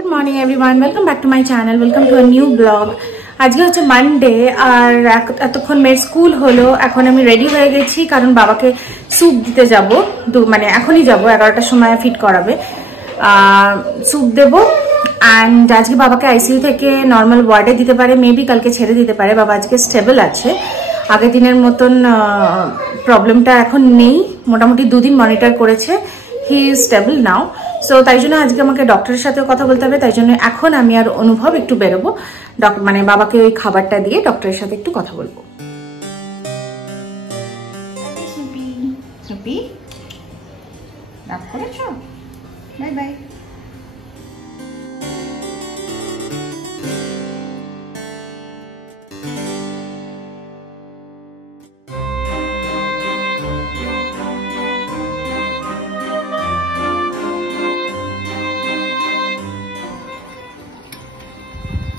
Good morning everyone, welcome back to my channel, welcome to a new vlog. আজকে হচ্ছে Monday আর এতক্ষণ মেয়ের school হলো। এখন আমি রেডি হয়ে গেছি কারণ বাবাকে স্যুপ দিতে যাব, মানে এখনই যাব, 11টার সময় ফিট করাবে, স্যুপ দেব। অ্যান্ড আজকে বাবাকে আইসিইউ থেকে নর্মাল ওয়ার্ডে দিতে পারে, মেবি কালকে ছেড়ে দিতে পারে। বাবা আজকে স্টেবল আছে, আগের দিনের মতন প্রবলেমটা এখন নেই, মোটামুটি 2 দিন মনিটর করেছে, he is stable now. So তাই জন্য আজকে আমাকে ডক্টরের সাথেও কথা বলতে হবে, তাই জন্য এখন আমি আর অনুভব একটু বেরোবো, মানে বাবাকে ওই খাবারটা দিয়ে ডক্টরের সাথে একটু কথা বলবো। রাগ করেছো? Bye bye.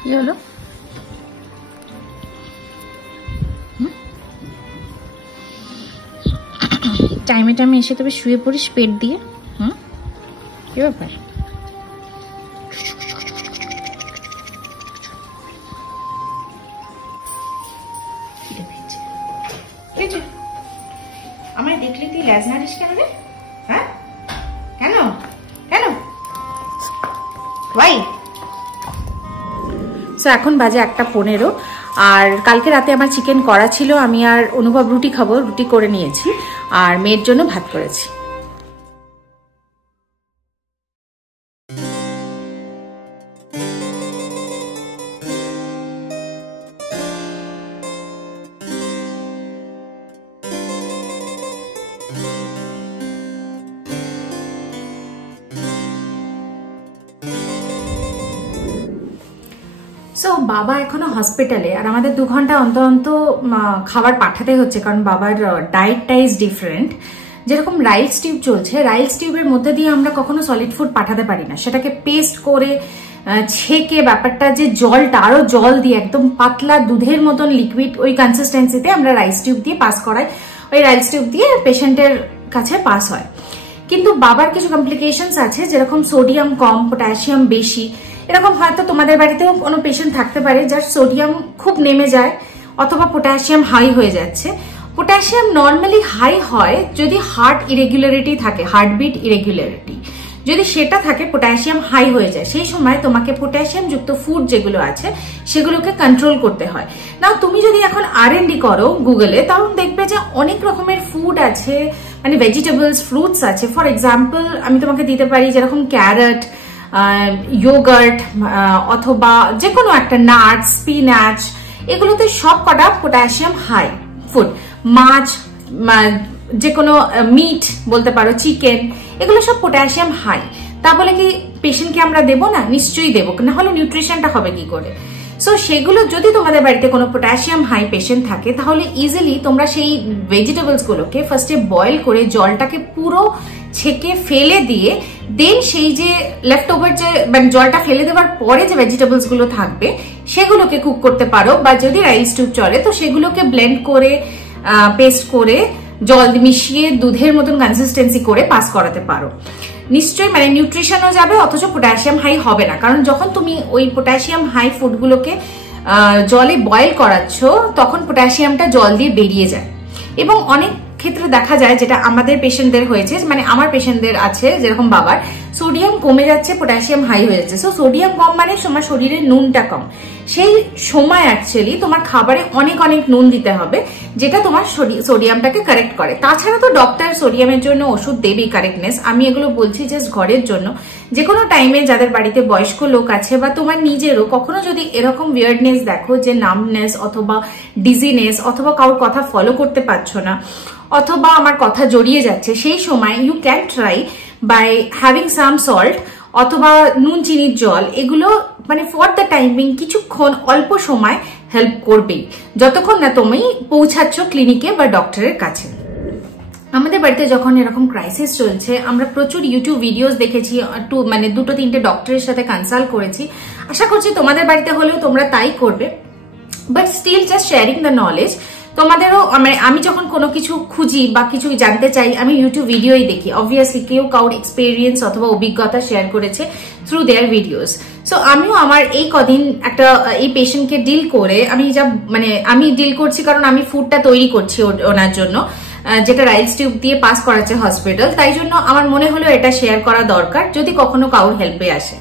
কি হলো? টাইমে টাইমে এসে তবে শুয়ে পড়িস পেট দিয়ে। কি ব্যাপার? আমায় দেখলে তুই ল্যাজ নাড়িস কেন রে? হ্যাঁ, কেন কেন ভাই? এখন বাজে 1:15 আর কালকে রাতে আমার চিকেন করা ছিল, আমি আর অনুভব রুটি খাবো, রুটি করে নিয়েছি আর মেয়ের জন্য ভাত করেছি। সো বাবা এখনো হসপিটালে আর আমাদের 2 ঘন্টা অন্তর অন্তর খাবার পাঠাতে হচ্ছে, কারণ বাবার ডায়েটটা ইজ ডিফারেন্ট। যেরকম রাইলস টিউব চলছে, রাইলস টিউবের মধ্যে দিয়ে আমরা কখনো সলিড ফুড পাঠাতে পারি না, সেটাকে পেস্ট করে ছেঁকে ব্যাপারটা যে জলটা আরো জল দিয়ে একদম পাতলা দুধের মতন লিকুইড ওই কনসিস্টেন্সিতে আমরা রাইলস টিউব দিয়ে পাস করাই, ওই রাইলস টিউব দিয়ে পেশেন্টের কাছে পাস হয়। কিন্তু বাবার কিছু কমপ্লিকেশনস আছে, যেরকম সোডিয়াম কম, পটাশিয়াম বেশি। এরকম হয়তো তোমাদের বাড়িতেও কোনো পেশেন্ট থাকতে পারে যার সোডিয়াম খুব নেমে যায় অথবা পটাশিয়াম হাই হয়ে যাচ্ছে। পটাশিয়াম নর্মালি হাই হয় যদি হার্ট ইরেগুলারিটি থাকে, হার্টবিট ইরেগুলারিটি যদি সেটা থাকে, পটাশিয়াম হাই হয়ে যায়, সেই সময় তোমাকে পটাশিয়াম যুক্ত ফুড যেগুলো আছে সেগুলোকে কন্ট্রোল করতে হয়। না তুমি যদি এখন R&D করো গুগলে, তখন দেখবে যে অনেক রকমের ফুড আছে, মানে ভেজিটেবলস, ফ্রুটস আছে। ফর এক্সাম্পল আমি তোমাকে দিতে পারি যেরকম ক্যারট, ইয়োগার্ট অথবা যে কোনো একটা নাটস, স্পিনাচ, এগুলোতে সব কটা পটাশিয়াম হাই ফুড। মাছ, যে কোনো মিট বলতে পারো, চিকেন, এগুলো সব পটাশিয়াম হাই। তা বলে কি পেশেন্টকে আমরা দেবো না? নিশ্চয়ই দেবো, না হলে নিউট্রিশনটা হবে কি করে? সো সেগুলো যদি তোমাদের বাড়িতে কোনো পটাশিয়াম হাই পেশেন্ট থাকে, তাহলে ইজিলি তোমরা সেই ভেজিটেবলস গুলোকে ফার্স্টে বয়েল করে জলটাকে পুরো ছেঁকে ফেলে দিয়ে দেন সেই যে লেফট ওভার যে মানে জলটা ফেলে দেওয়ার পরে যে ভেজিটেবলস গুলো থাকবে সেগুলোকে কুক করতে পারো, বা যদি রাইস টিউব চলে তো সেগুলোকে ব্লেন্ড করে পেস্ট করে জল মিশিয়ে দুধের মতন কনসিস্টেন্সি করে পাস করাতে পারো। নিশ্চয়ই মানে নিউট্রিশনও যাবে, অথচ পটাশিয়াম হাই হবে না, কারণ যখন তুমি ওই পটাশিয়াম হাই ফুডগুলোকে জলে বয়েল করাচ্ছ তখন পটাশিয়ামটা জল দিয়ে বেরিয়ে যায়। এবং অনেক ক্ষেত্রে দেখা যায়, যেটা আমাদের পেশেন্টদের হয়েছে, মানে আমার পেশেন্টদের আছে, যেরকম বাবার সোডিয়াম কমে যাচ্ছে, পটাশিয়াম হাই হয়ে যাচ্ছে। সো সোডিয়াম কম মানে তোমার শরীরে নুনটা কম, সেই সময় অ্যাকচুয়ালি তোমার খাবারে অনেক অনেক নুন দিতে হবে, যেটা তোমার সোডিয়ামটাকে কারেক্ট করে। তাছাড়া তো ডক্টর সোডিয়ামের জন্য ওষুধ দেবেই কারেক্টনেস, আমি এগুলো বলছি জাস্ট ঘরের জন্য। যে কোনো টাইমে যাদের বাড়িতে বয়স্ক লোক আছে বা তোমার নিজেরও কখনো যদি এরকম উইয়ার্ডনেস দেখো, যে নামনেস অথবা ডিজিনেস অথবা কারোর কথা ফলো করতে পারছো না অথবা আমার কথা জড়িয়ে যাচ্ছে, সেই সময় you can try by having some salt অথবা নুন চিনির জল, এগুলো মানে ফর দ্য টাইমিং কিছুক্ষণ অল্প সময় হেল্প করবেই, যতক্ষণ না তুমি পৌঁছাচ্ছ ক্লিনিকে বা ডক্টরের কাছে। আমাদের বাড়িতে যখন এরকম ক্রাইসিস চলছে, আমরা প্রচুর ইউটিউব ভিডিওস দেখেছি, মানে 2-3টে ডক্টরের সাথে কনসাল্ট করেছি। আশা করছি তোমাদের বাড়িতে হলেও তোমরা তাই করবে, but still just sharing the knowledge. তোমাদেরও আমি যখন কোনো কিছু খুঁজি বা কিছু জানতে চাই, আমি ইউটিউব ভিডিওই দেখি। অবভিয়াসলি কেউ কাউর এক্সপেরিয়েন্স অথবা অভিজ্ঞতা শেয়ার করেছে থ্রু দেয়ার ভিডিওস। সো আমিও আমার এই কদিন একটা এই পেশেন্টকে ডিল করে আমি ডিল করছি, কারণ আমি ফুডটা তৈরি করছি ওনার জন্য, যেটা রাইলস টিউব দিয়ে পাস করাচ্ছে হসপিটাল। তাই জন্য আমার মনে হলো এটা শেয়ার করা দরকার, যদি কখনো কারোর হেল্পে আসে।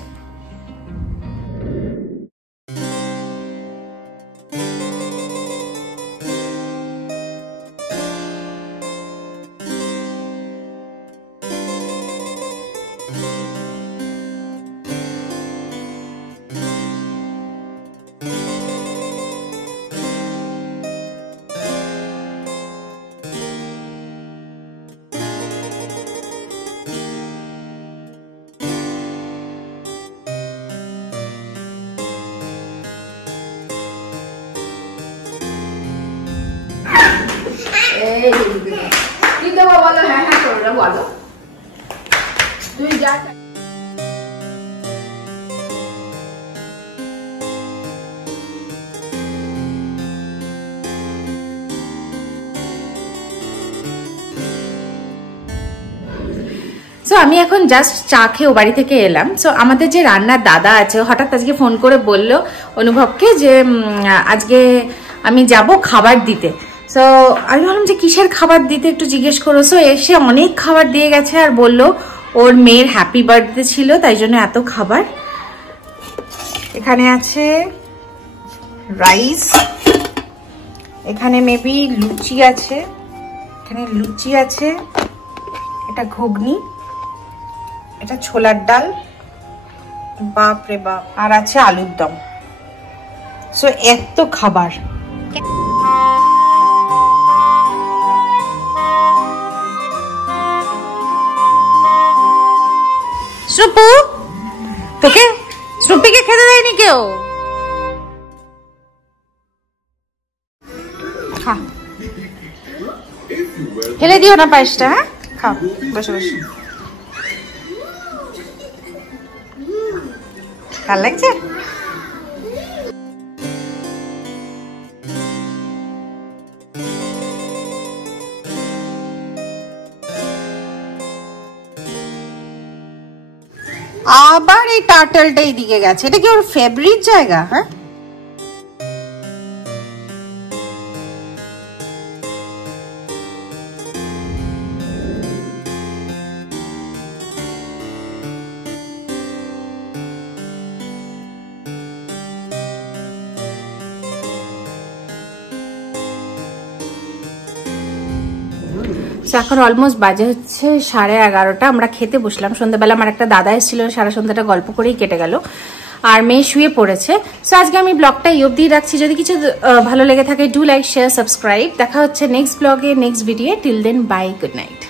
কি দেবো বলো? হ্যাঁ হ্যাঁ করলে বলো, তুই যা। সো আমি এখন জাস্ট চা খেয়ে ও বাড়ি থেকে এলাম। সো আমাদের যে রান্নার দাদা আছে, হঠাৎ আজকে ফোন করে বলল অনুভবকে যে আজকে আমি যাব খাবার দিতে। সো আমি ভাবলাম যে কিসের খাবার দিতে, একটু জিজ্ঞেস করো। সো এসে অনেক খাবার দিয়ে গেছে আর বলল ওর মেয়ের হ্যাপি বার্থডে ছিল, তাই জন্য এত খাবার। এখানে আছে রাইস, এখানে মেবি লুচি আছে, এখানে লুচি আছে, এটা ঘুগনি, এটা ছোলার ডাল, বাপ রে বাপ, আর আছে আলুর দম। সো এত খাবার। স্নুপু, তোকে স্নুপিকে খেতে দেয়নি কেউ? খা, ফেলে দিও না পায়েসটা। হ্যাঁ, খাও, বসে বসে। ভাল লাগছে? আবার এই টার্টলটা এইদিকে গেছে, এটা কি ওর ফেভারিট জায়গা? হ্যাঁ, এখন অলমোস্ট বাজে হচ্ছে 11:30। আমরা খেতে বসলাম। সন্ধ্যাবেলা আমার একটা দাদা এসেছিল, সারা সন্ধ্যাটা গল্প করেই কেটে গেল, আর মেয়ে শুয়ে পড়েছে। সো আজকে আমি ব্লগটা এই অবধি রাখছি। যদি কিছু ভালো লেগে থাকে, ডু লাইক, শেয়ার, সাবস্ক্রাইব। দেখা হচ্ছে নেক্সট ব্লগে, next video. Till then, bye, good night.